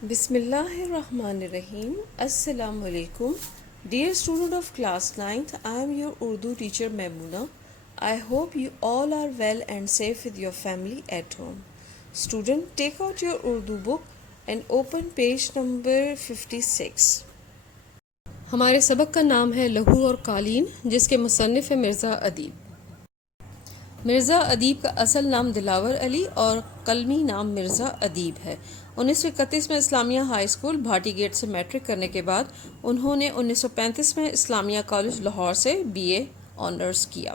بسم اللہ الرحمن الرحیم. السلام علیکم. Dear student of class 9th, I am your Urdu teacher Maimuna. I hope you all are well and safe with your family at home. Student, take out your Urdu book and open page number 56. ہمارے سبق کا نام ہے لہو اور قالین، جس کے مصنف ہے مرزا ادیب. مرزا ادیب کا اصل نام دلاور علی اور قلمی نام مرزا ادیب ہے. 1931 میں اسلامیہ ہائی اسکول بھاٹی گیٹ سے میٹرک کرنے کے بعد انہوں نے 1935 میں اسلامیہ کالج لاہور سے BA آنرز کیا.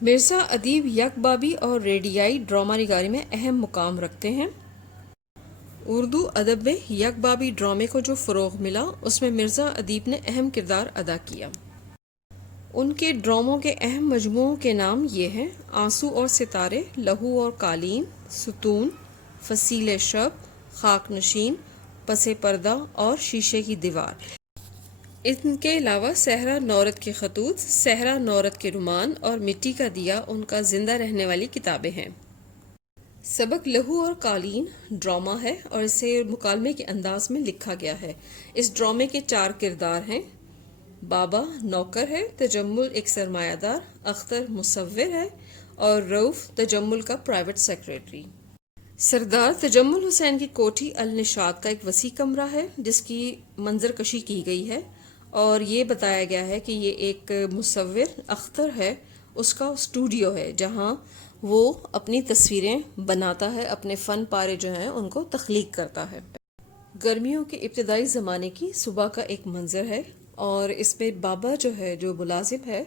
مرزا ادیب یک بابی اور ریڈیائی ڈرامہ نگاری میں اہم مقام رکھتے ہیں. اردو ادب میں یک بابی ڈرامے کو جو فروغ ملا اس میں مرزا ادیب نے اہم کردار ادا کیا. ان کے ڈراموں کے اہم مجموعوں کے نام یہ ہیں: آنسو اور ستارے، لہو اور قالین، ستون، فصیل شب، خاک نشین، پس پردہ اور شیشے کی دیوار. ان کے علاوہ صحرا نورد کے خطوط، صحرا نورد کے رومان اور مٹی کا دیا ان کا زندہ رہنے والی کتابیں ہیں. سبق لہو اور قالین ڈرامہ ہے اور اسے مکالمے کے انداز میں لکھا گیا ہے. اس ڈرامے کے 4 کردار ہیں: بابا نوکر ہے، تجمل ایک سرمایہ دار، اختر مصور ہے اور رؤف تجمل کا پرائیویٹ سیکریٹری. سردار تجمل حسین کی کوٹھی النشاط کا ایک وسیع کمرہ ہے جس کی منظر کشی کی گئی ہے اور یہ بتایا گیا ہے کہ یہ ایک مصور اختر ہے، اس کا اسٹوڈیو ہے جہاں وہ اپنی تصویریں بناتا ہے، اپنے فن پارے جو ہیں ان کو تخلیق کرتا ہے. گرمیوں کے ابتدائی زمانے کی صبح کا ایک منظر ہے اور اس میں بابا جو ہے، جو ملازم ہے،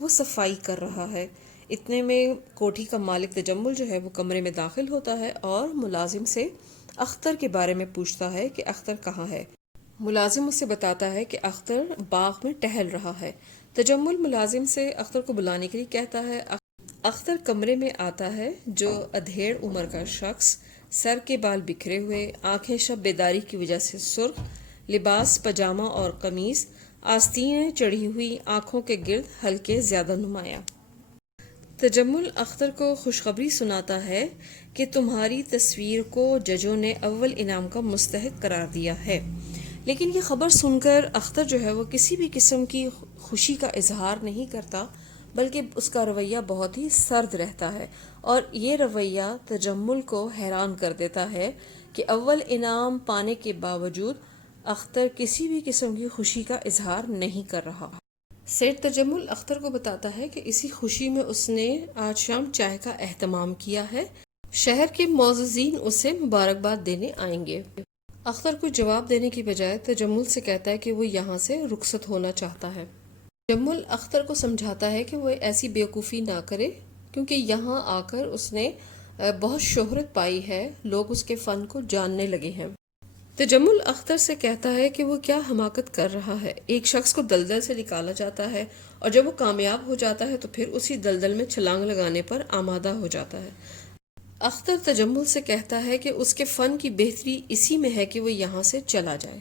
وہ صفائی کر رہا ہے. اتنے میں کوٹھی کا مالک تجمل جو ہے وہ کمرے میں داخل ہوتا ہے اور ملازم سے اختر کے بارے میں پوچھتا ہے کہ اختر کہاں ہے. ملازم اسے بتاتا ہے کہ اختر باغ میں ٹہل رہا ہے. تجمل ملازم سے اختر کو بلانے کے لیے کہتا ہے. اختر کمرے میں آتا ہے جو ادھیڑ عمر کا شخص، سر کے بال بکھرے ہوئے، آنکھیں شب بیداری کی وجہ سے سرخ، لباس پاجامہ اور قمیض، آستینیں چڑھی ہوئی، آنکھوں کے گرد ہلکے زیادہ نمایاں. تجمل اختر کو خوشخبری سناتا ہے کہ تمہاری تصویر کو ججوں نے اول انعام کا مستحق قرار دیا ہے. لیکن یہ خبر سن کر اختر جو ہے وہ کسی بھی قسم کی خوشی کا اظہار نہیں کرتا، بلکہ اس کا رویہ بہت ہی سرد رہتا ہے اور یہ رویہ تجمل کو حیران کر دیتا ہے کہ اول انعام پانے کے باوجود اختر کسی بھی قسم کی خوشی کا اظہار نہیں کر رہا. سیٹ تجمل اختر کو بتاتا ہے کہ اسی خوشی میں اس نے آج شام چائے کا اہتمام کیا ہے. شہر کے معززین اسے مبارکباد دینے آئیں گے. اختر کو جواب دینے کی بجائے تجمل سے کہتا ہے کہ وہ یہاں سے رخصت ہونا چاہتا ہے. تجمل اختر کو سمجھاتا ہے کہ وہ ایسی بیوقوفی نہ کرے کیونکہ یہاں آ کر اس نے بہت شہرت پائی ہے، لوگ اس کے فن کو جاننے لگے ہیں. تجمل اختر سے کہتا ہے کہ وہ کیا حماقت کر رہا ہے. ایک شخص کو دلدل سے نکالا جاتا ہے اور جب وہ کامیاب ہو جاتا ہے تو پھر اسی دلدل میں چھلانگ لگانے پر آمادہ ہو جاتا ہے. اختر تجمل سے کہتا ہے کہ اس کے فن کی بہتری اسی میں ہے کہ وہ یہاں سے چلا جائے.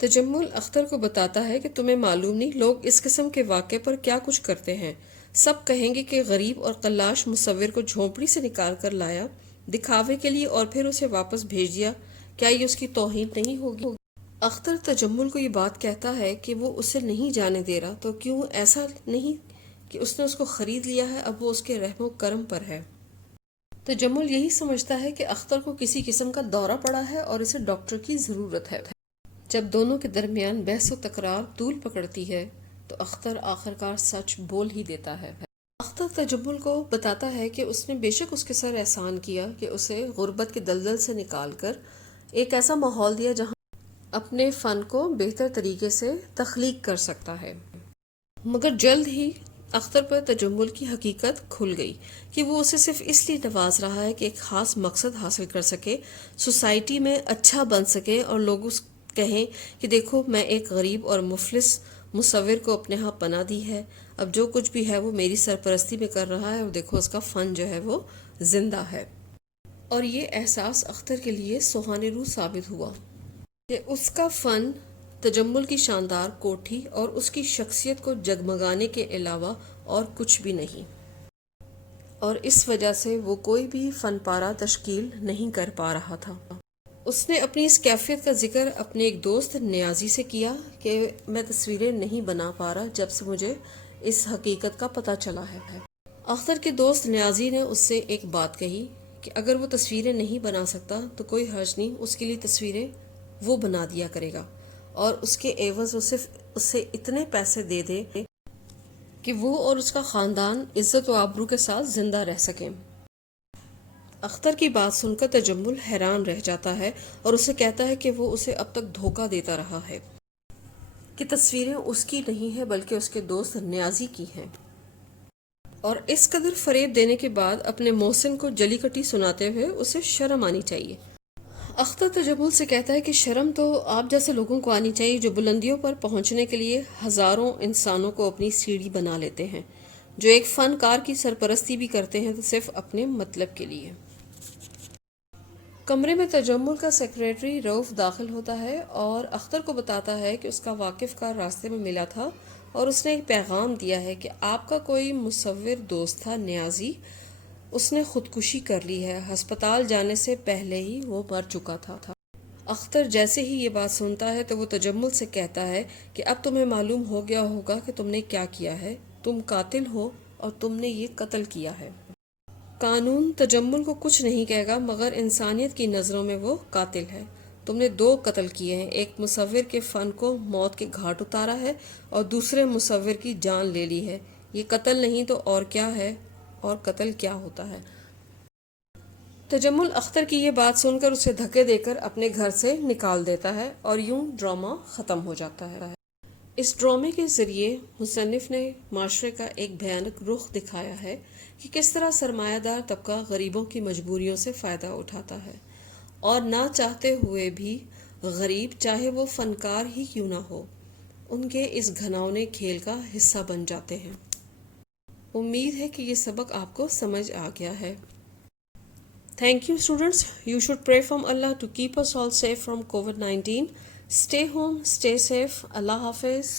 تجمل اختر کو بتاتا ہے کہ تمہیں معلوم نہیں لوگ اس قسم کے واقعے پر کیا کچھ کرتے ہیں. سب کہیں گے کہ غریب اور قلاش مصور کو جھونپڑی سے نکال کر لایا دکھاوے کے لیے اور پھر اسے واپس بھیج دیا. کیا یہ اس کی توہین نہیں ہوگی؟ اختر تجمل کو یہ بات کہتا ہے کہ وہ اسے نہیں جانے دے رہا تو کیوں ایسا نہیں کہ اس نے اس کو خرید لیا ہے، اب وہ اس کے رحم و کرم پر ہے. تجمل یہی سمجھتا ہے کہ اختر کو کسی قسم کا دورہ پڑا ہے اور اسے ڈاکٹر کی ضرورت ہے. جب دونوں کے درمیان بحث و تکرار طول پکڑتی ہے تو اختر آخرکار سچ بول ہی دیتا ہے. اختر تجمل کو بتاتا ہے کہ اس نے بے شک اس کے سر احسان کیا کہ اسے غربت کے دلدل سے نکال کر ایک ایسا ماحول دیا جہاں اپنے فن کو بہتر طریقے سے تخلیق کر سکتا ہے. مگر جلد ہی اختر پر تجمل کی حقیقت کھل گئی کہ وہ اسے صرف اس لیے نواز رہا ہے کہ ایک خاص مقصد حاصل کر سکے، سوسائٹی میں اچھا بن سکے اور لوگ اس کہیں کہ دیکھو میں ایک غریب اور مفلس مصور کو اپنے ہاں پناہ دی ہے، اب جو کچھ بھی ہے وہ میری سرپرستی میں کر رہا ہے اور دیکھو اس کا فن جو ہے وہ زندہ ہے. اور یہ احساس اختر کے لیے سہانے روح ثابت ہوا کہ اس کا فن تجمل کی شاندار کوٹھی اور اس کی شخصیت کو جگمگانے کے علاوہ اور کچھ بھی نہیں، اور اس وجہ سے وہ کوئی بھی فن پارہ تشکیل نہیں کر پا رہا تھا. اس نے اپنی اس کیفیت کا ذکر اپنے ایک دوست نیازی سے کیا کہ میں تصویریں نہیں بنا پا رہا جب سے مجھے اس حقیقت کا پتہ چلا ہے۔ اختر کے دوست نیازی نے اس سے ایک بات کہی کہ اگر وہ تصویریں نہیں بنا سکتا تو کوئی حرج نہیں، اس کے لیے تصویریں وہ بنا دیا کرے گا اور اس کے عوض وہ صرف اسے اتنے پیسے دے دے کہ وہ اور اس کا خاندان عزت و آبرو کے ساتھ زندہ رہ سکیں۔ اختر کی بات سن کر تجمل حیران رہ جاتا ہے اور اسے کہتا ہے کہ وہ اسے اب تک دھوکہ دیتا رہا ہے کہ تصویریں اس کی نہیں ہیں بلکہ اس کے دوست نیازی کی ہیں، اور اس قدر فریب دینے کے بعد اپنے محسن کو جلی کٹی سناتے ہوئے اسے شرم آنی چاہیے۔ اختر تجمل سے کہتا ہے کہ شرم تو آپ جیسے لوگوں کو آنی چاہیے جو بلندیوں پر پہنچنے کے لیے ہزاروں انسانوں کو اپنی سیڑھی بنا لیتے ہیں، جو ایک فنکار کی سرپرستی بھی کرتے ہیں تو صرف اپنے مطلب کے لیے۔ کمرے میں تجمل کا سیکریٹری رؤف داخل ہوتا ہے اور اختر کو بتاتا ہے کہ اس کا واقف کار راستے میں ملا تھا اور اس نے ایک پیغام دیا ہے کہ آپ کا کوئی مصور دوست تھا نیازی، اس نے خودکشی کر لی ہے، ہسپتال جانے سے پہلے ہی وہ مر چکا تھا۔ اختر جیسے ہی یہ بات سنتا ہے تو وہ تجمل سے کہتا ہے کہ اب تمہیں معلوم ہو گیا ہوگا کہ تم نے کیا کیا ہے، تم قاتل ہو اور تم نے یہ قتل کیا ہے۔ قانون تجمل کو کچھ نہیں کہے گا مگر انسانیت کی نظروں میں وہ قاتل ہے۔ تم نے 2 قتل کیے ہیں، ایک مصور کے فن کو موت کے گھاٹ اتارا ہے اور دوسرے مصور کی جان لے لی ہے۔ یہ قتل نہیں تو اور کیا ہے، اور قتل کیا ہوتا ہے؟ تجمل اختر کی یہ بات سن کر اسے دھکے دے کر اپنے گھر سے نکال دیتا ہے اور یوں ڈرامہ ختم ہو جاتا ہے۔ اس ڈرامے کے ذریعے مصنف نے معاشرے کا ایک بھیانک رخ دکھایا ہے کہ کس طرح سرمایہ دار طبقہ غریبوں کی مجبوریوں سے فائدہ اٹھاتا ہے اور نہ چاہتے ہوئے بھی غریب چاہے وہ فنکار ہی کیوں نہ ہو ان کے اس گھناؤنے کھیل کا حصہ بن جاتے ہیں۔ امید ہے کہ یہ سبق آپ کو سمجھ آ گیا ہے۔ Thank you students. You should pray from Allah to keep us all safe from COVID-19. Stay home, stay safe. Allah Hafiz.